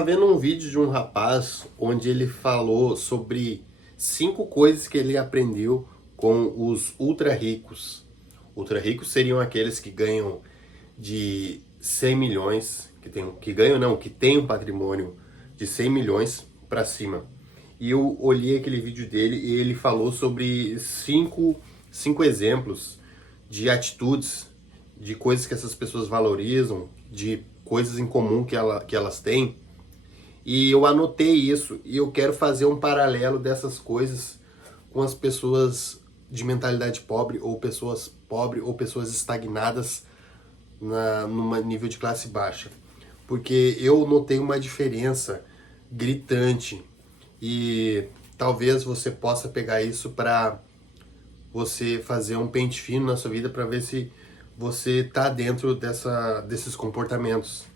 tava vendo um vídeo de um rapaz onde ele falou sobre 5 coisas que ele aprendeu com os ultra ricos. Ultra ricos seriam aqueles que ganham de 100 milhões, que tem um patrimônio de 100 milhões para cima. E eu olhei aquele vídeo dele e ele falou sobre cinco exemplos de atitudes, de coisas que essas pessoas valorizam, de coisas em comum que elas têm. E eu anotei isso e eu quero fazer um paralelo dessas coisas com as pessoas de mentalidade pobre ou pessoas estagnadas numa nível de classe baixa. Porque eu notei uma diferença gritante e talvez você possa pegar isso para você fazer um pente fino na sua vida para ver se você tá dentro desses comportamentos.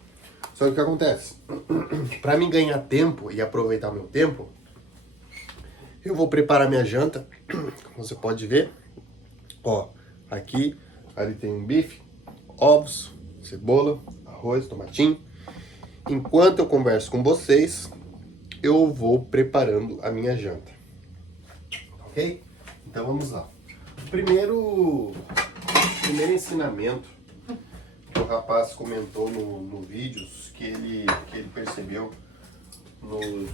Só que o que acontece? Para mim ganhar tempo e aproveitar o meu tempo, eu vou preparar minha janta, como você pode ver. Ó, aqui, ali tem um bife, ovos, cebola, arroz, tomatinho. Enquanto eu converso com vocês, eu vou preparando a minha janta. Ok? Então vamos lá. O primeiro ensinamento que o rapaz comentou no vídeos que ele percebeu nos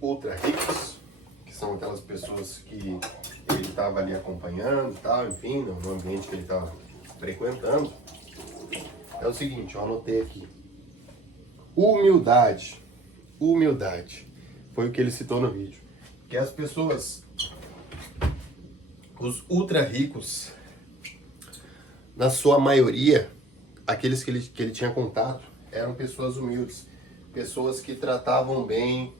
ultra ricos, que são aquelas pessoas que ele estava ali acompanhando, tal, enfim, no ambiente que ele estava frequentando, é o seguinte, eu anotei aqui. Humildade. Humildade. Foi o que ele citou no vídeo. Que as pessoas, os ultra ricos, na sua maioria, aqueles que ele tinha contato, eram pessoas humildes. Pessoas que tratavam bem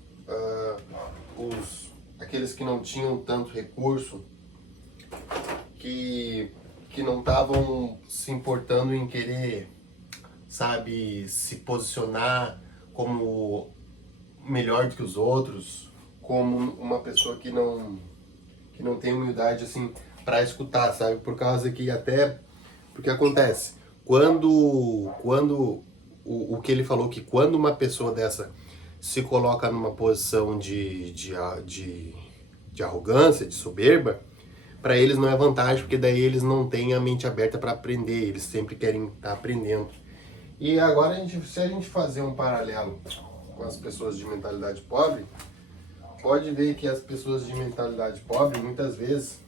aqueles que não tinham tanto recurso, que não estavam se importando em querer, sabe, se posicionar como melhor do que os outros, como uma pessoa que não tem humildade assim para escutar, sabe? Por causa que até porque acontece quando o que ele falou, que quando uma pessoa dessa se coloca numa posição de arrogância, de soberba, para eles não é vantagem, porque daí eles não têm a mente aberta para aprender, eles sempre querem estar aprendendo. E agora, se a gente fazer um paralelo com as pessoas de mentalidade pobre, pode ver que as pessoas de mentalidade pobre, muitas vezes,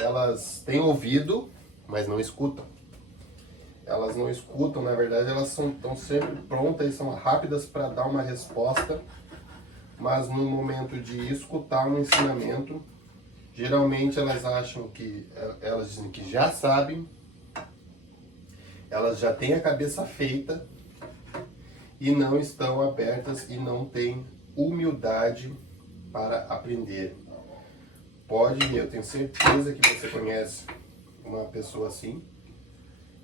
elas têm ouvido, mas não escutam. Elas não escutam, na verdade, elas estão sempre prontas e são rápidas para dar uma resposta, mas no momento de escutar um ensinamento, geralmente elas dizem que já sabem, elas já têm a cabeça feita e não estão abertas e não têm humildade para aprender. Pode ver, eu tenho certeza que você conhece uma pessoa assim.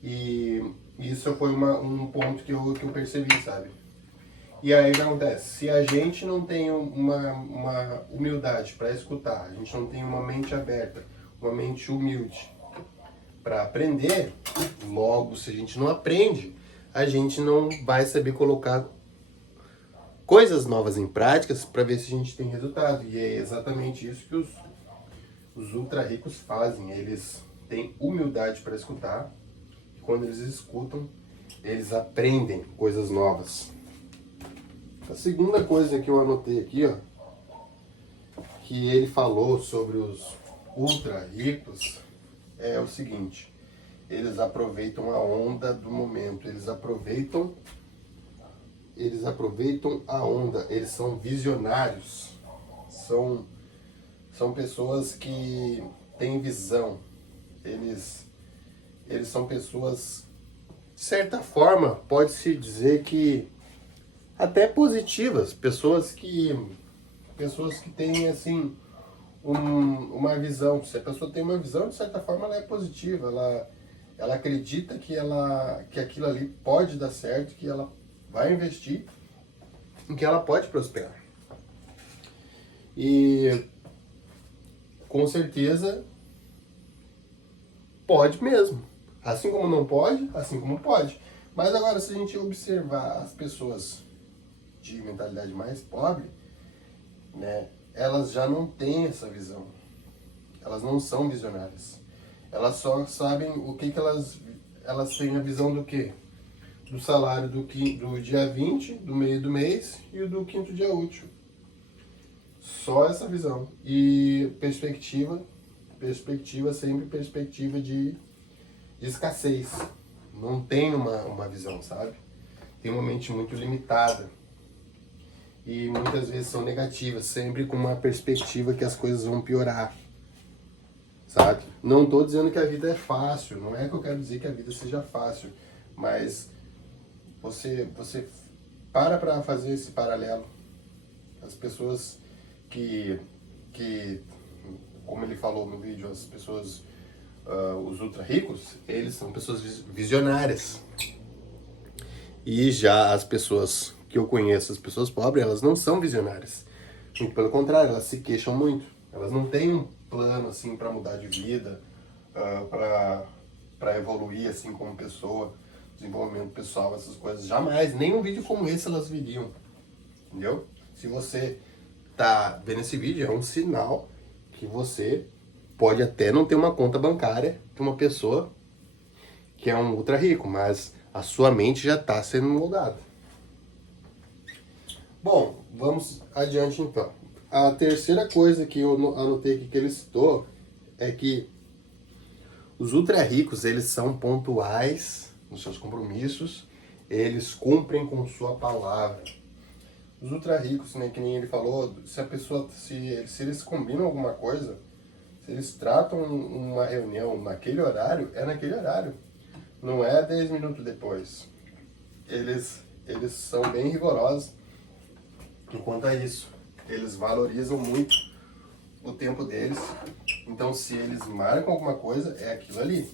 E isso foi um ponto que eu percebi, sabe? E aí o que acontece? Se a gente não tem uma humildade para escutar, a gente não tem uma mente aberta, uma mente humilde para aprender, logo, se a gente não aprende, a gente não vai saber colocar coisas novas em práticas para ver se a gente tem resultado. E é exatamente isso que os ultra ricos fazem. Eles têm humildade para escutar. E quando eles escutam, eles aprendem coisas novas. A segunda coisa que eu anotei aqui, ó, que ele falou sobre os ultra ricos, é o seguinte: eles aproveitam a onda do momento, eles aproveitam a onda, eles são visionários, são pessoas que têm visão, eles são pessoas, de certa forma, pode-se dizer que até positivas, pessoas que têm assim uma visão. Se a pessoa tem uma visão, de certa forma ela é positiva, ela acredita que aquilo ali pode dar certo, que ela vai investir, em que ela pode prosperar. E com certeza pode mesmo. Assim como não pode, assim como pode. Mas agora, se a gente observar as pessoas de mentalidade mais pobre, né, elas já não têm essa visão. Elas não são visionárias. Elas só sabem o que elas têm a visão do quê? Do salário do dia 20, do meio do mês e o do quinto dia útil. Só essa visão. E perspectiva sempre perspectiva de escassez. Não tem uma visão, sabe? Tem uma mente muito limitada. E muitas vezes são negativas, sempre com uma perspectiva que as coisas vão piorar. Sabe? Não estou dizendo que a vida é fácil, não é que eu quero dizer que a vida seja fácil, mas você para fazer esse paralelo. As pessoas que como ele falou no vídeo, as pessoas, os ultra ricos, eles são pessoas visionárias. E já as pessoas que eu conheço, as pessoas pobres, elas não são visionárias. Muito pelo contrário, elas se queixam muito. Elas não têm um plano assim para mudar de vida, para evoluir assim como pessoa, desenvolvimento pessoal, essas coisas. Jamais, nem um vídeo como esse elas viriam. Entendeu? Se você tá vendo esse vídeo, é um sinal que você pode até não ter uma conta bancária de uma pessoa que é um ultra rico, mas a sua mente já está sendo moldada. Bom, vamos adiante então. A terceira coisa que eu anotei aqui que ele citou é que os ultra ricos, eles são pontuais nos seus compromissos, eles cumprem com sua palavra. Os ultra ricos, né, que nem ele falou, se a pessoa, se eles combinam alguma coisa, se eles tratam uma reunião naquele horário, é naquele horário. Não é 10 minutos depois. Eles são bem rigorosos quanto a isso. Eles valorizam muito o tempo deles. Então, se eles marcam alguma coisa, é aquilo ali.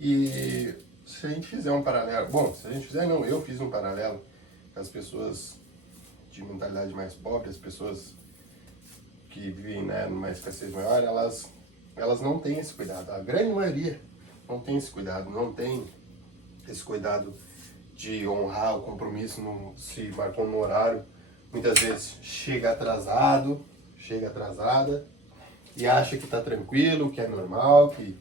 E se a gente fizer um paralelo... Bom, se a gente fizer, não, eu fiz um paralelo com as pessoas de mentalidade mais pobre, as pessoas que vivem, né, numa escassez maior, elas não têm esse cuidado. A grande maioria não tem esse cuidado, não tem esse cuidado de honrar o compromisso, se marcou no horário. Muitas vezes chega atrasada e acha que está tranquilo, que é normal, que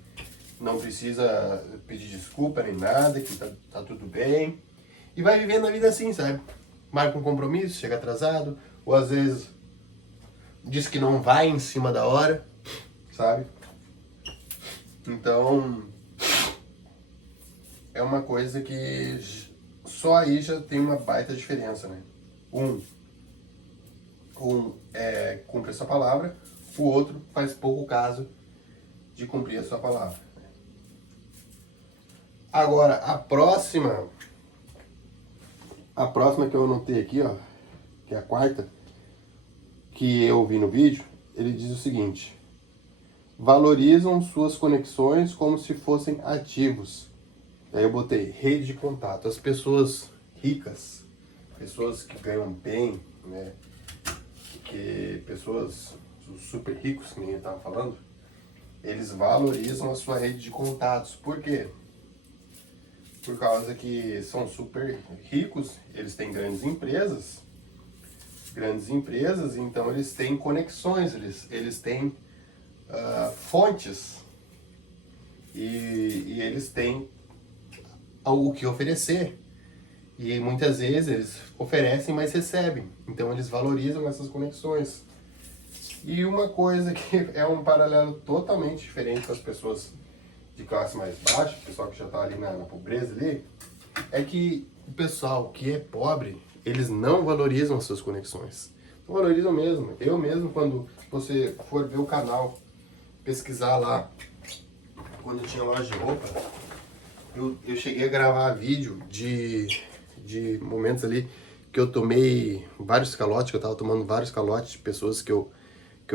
não precisa pedir desculpa nem nada, que tá tudo bem. E vai vivendo a vida assim, sabe? Marca um compromisso, chega atrasado, ou às vezes diz que não vai em cima da hora, sabe? Então, é uma coisa que só aí já tem uma baita diferença, né? Um cumpre a sua palavra, o outro faz pouco caso de cumprir a sua palavra. Agora, a próxima que eu anotei aqui, ó, que é a quarta, que eu vi no vídeo, ele diz o seguinte: valorizam suas conexões como se fossem ativos. Aí eu botei rede de contato. As pessoas ricas, pessoas que ganham bem, né, pessoas super ricos, que ninguém estava falando, eles valorizam a sua rede de contatos. Por quê? Por causa que são super ricos, eles têm grandes empresas, então eles têm conexões, eles têm fontes e eles têm o que oferecer. E muitas vezes eles oferecem, mas recebem. Então eles valorizam essas conexões. E uma coisa que é um paralelo totalmente diferente com as pessoas de classe mais baixa, o pessoal que já está ali na pobreza ali, é que o pessoal que é pobre, eles não valorizam as suas conexões. Não valorizam mesmo. Eu mesmo, quando você for ver o canal, pesquisar lá, quando eu tinha loja de roupa, eu cheguei a gravar vídeo de momentos ali que eu tomei vários calotes, que eu tava tomando vários calotes de pessoas que eu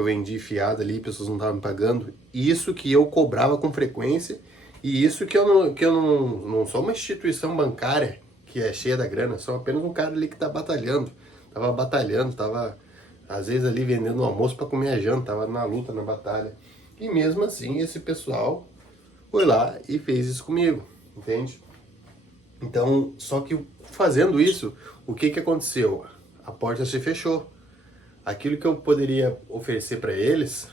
vendi fiado ali, pessoas não estavam me pagando. Isso que eu cobrava com frequência, e isso que eu não sou uma instituição bancária que é cheia da grana, sou apenas um cara ali que tá batalhando. Tava às vezes ali vendendo um almoço para comer a janta, tava na luta, na batalha. E mesmo assim, esse pessoal foi lá e fez isso comigo, entende? Então, só que fazendo isso, o que que aconteceu? A porta se fechou. Aquilo que eu poderia oferecer para eles,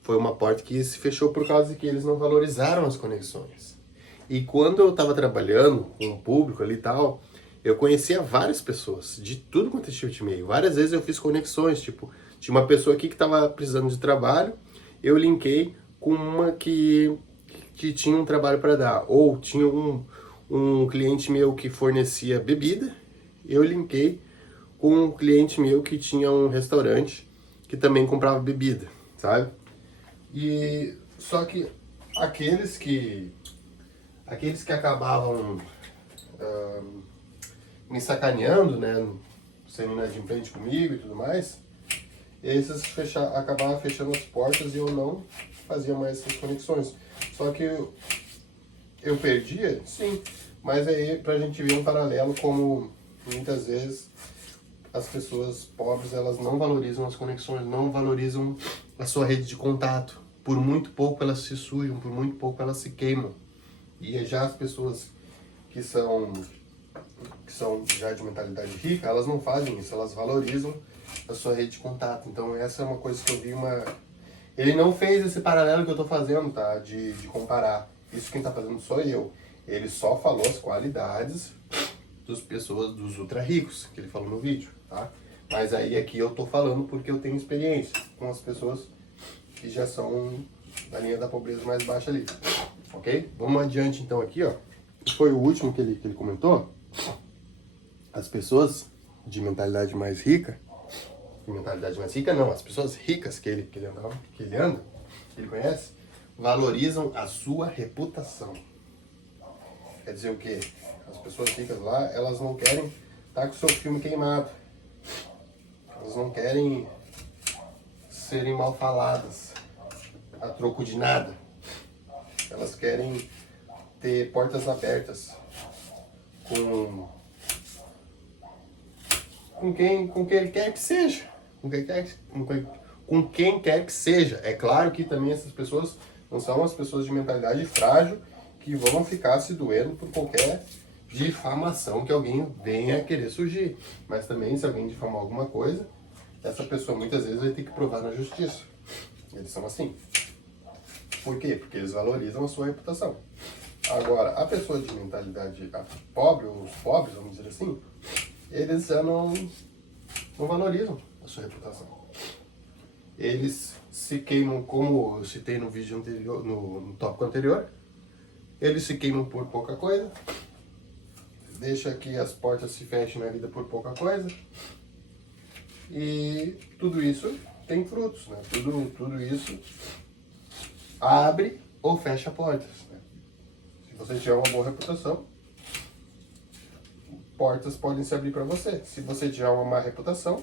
foi uma porta que se fechou por causa que eles não valorizaram as conexões. E quando eu estava trabalhando com o público ali e tal, eu conhecia várias pessoas, de tudo quanto é tipo de e-mail. Várias vezes eu fiz conexões, tipo, tinha uma pessoa aqui que estava precisando de trabalho, eu linkei com uma que tinha um trabalho para dar. Ou tinha um cliente meu que fornecia bebida, eu linkei com um cliente meu que tinha um restaurante que também comprava bebida, sabe? E só que aqueles que acabavam me sacaneando, né, sendo inadimplente comigo e tudo mais, esses acabavam fechando as portas e eu não fazia mais essas conexões. Só que eu perdia, sim, mas aí pra gente ver um paralelo como muitas vezes as pessoas pobres, elas não valorizam as conexões, não valorizam a sua rede de contato. Por muito pouco elas se sujam, por muito pouco elas se queimam. E já as pessoas que são já de mentalidade rica, elas não fazem isso, elas valorizam a sua rede de contato. Então essa é uma coisa que eu vi Ele não fez esse paralelo que eu tô fazendo, tá? De comparar. Isso quem tá fazendo sou eu. Ele só falou as qualidades das pessoas, dos ultra ricos, que ele falou no vídeo, tá? Mas aí aqui eu tô falando porque eu tenho experiência com as pessoas que já são da linha da pobreza mais baixa ali, ok? Vamos adiante então aqui, ó. Foi o último que ele comentou. As pessoas de mentalidade mais rica não, as pessoas ricas que ele conhece, valorizam a sua reputação. Quer dizer o quê? As pessoas ricas lá, elas não querem estar com o seu filme queimado. Elas não querem serem mal faladas a troco de nada. Elas querem ter portas abertas com quem quer que seja. Com quem quer que seja. É claro que também essas pessoas não são as pessoas de mentalidade frágil que vão ficar se doendo por qualquer difamação que alguém venha querer surgir. Mas também, se alguém difamar alguma coisa, essa pessoa muitas vezes vai ter que provar na justiça. Eles são assim. Por quê? Porque eles valorizam a sua reputação. Agora, a pessoa de mentalidade pobre, ou os pobres, vamos dizer assim, eles já não valorizam a sua reputação. Eles se queimam, como eu citei no vídeo anterior, no tópico anterior, eles se queimam por pouca coisa, deixa que as portas se fechem na vida por pouca coisa, e tudo isso tem frutos, né? Tudo isso abre ou fecha portas, né? Se você tiver uma boa reputação, portas podem se abrir para você. Se você tiver uma má reputação,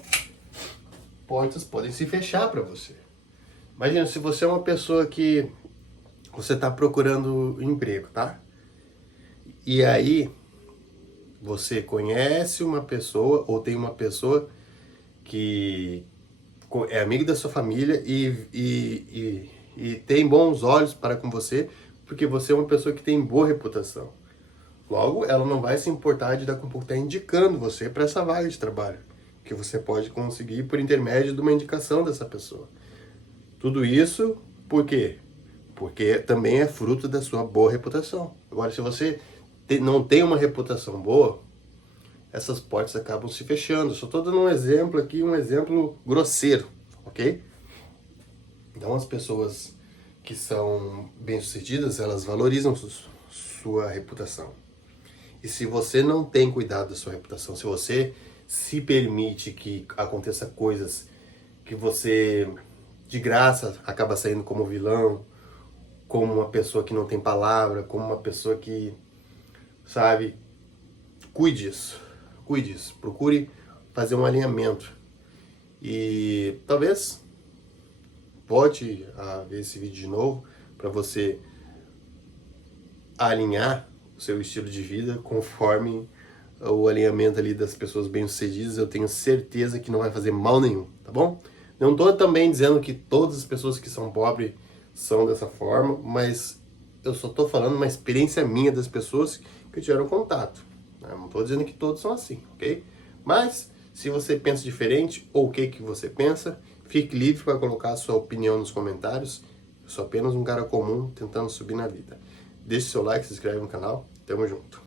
portas podem se fechar para você. Imagina, se você é uma pessoa que você está procurando emprego, tá? E aí você conhece uma pessoa ou tem uma pessoa que é amigo da sua família e tem bons olhos para com você, porque você é uma pessoa que tem boa reputação. Logo, ela não vai se importar de estar indicando você para essa vaga de trabalho, que você pode conseguir por intermédio de uma indicação dessa pessoa. Tudo isso, por quê? Porque também é fruto da sua boa reputação. Agora, se você não tem uma reputação boa, essas portas acabam se fechando. Só estou dando um exemplo aqui, um exemplo grosseiro, ok? Então, as pessoas que são bem-sucedidas, elas valorizam sua reputação. E se você não tem cuidado da sua reputação, se você se permite que aconteça coisas que você, de graça, acaba saindo como vilão, como uma pessoa que não tem palavra, como uma pessoa que, sabe, cuide disso. Procure fazer um alinhamento. E talvez volte a ver esse vídeo de novo para você alinhar o seu estilo de vida conforme o alinhamento ali das pessoas bem-sucedidas. Eu tenho certeza que não vai fazer mal nenhum, tá bom? Não estou também dizendo que todas as pessoas que são pobres são dessa forma, mas eu só estou falando uma experiência minha das pessoas que tiveram contato, Eu não estou dizendo que todos são assim, ok? Mas, se você pensa diferente, ou o que você pensa, fique livre para colocar a sua opinião nos comentários. Eu sou apenas um cara comum tentando subir na vida. Deixe seu like, se inscreve no canal. Tamo junto.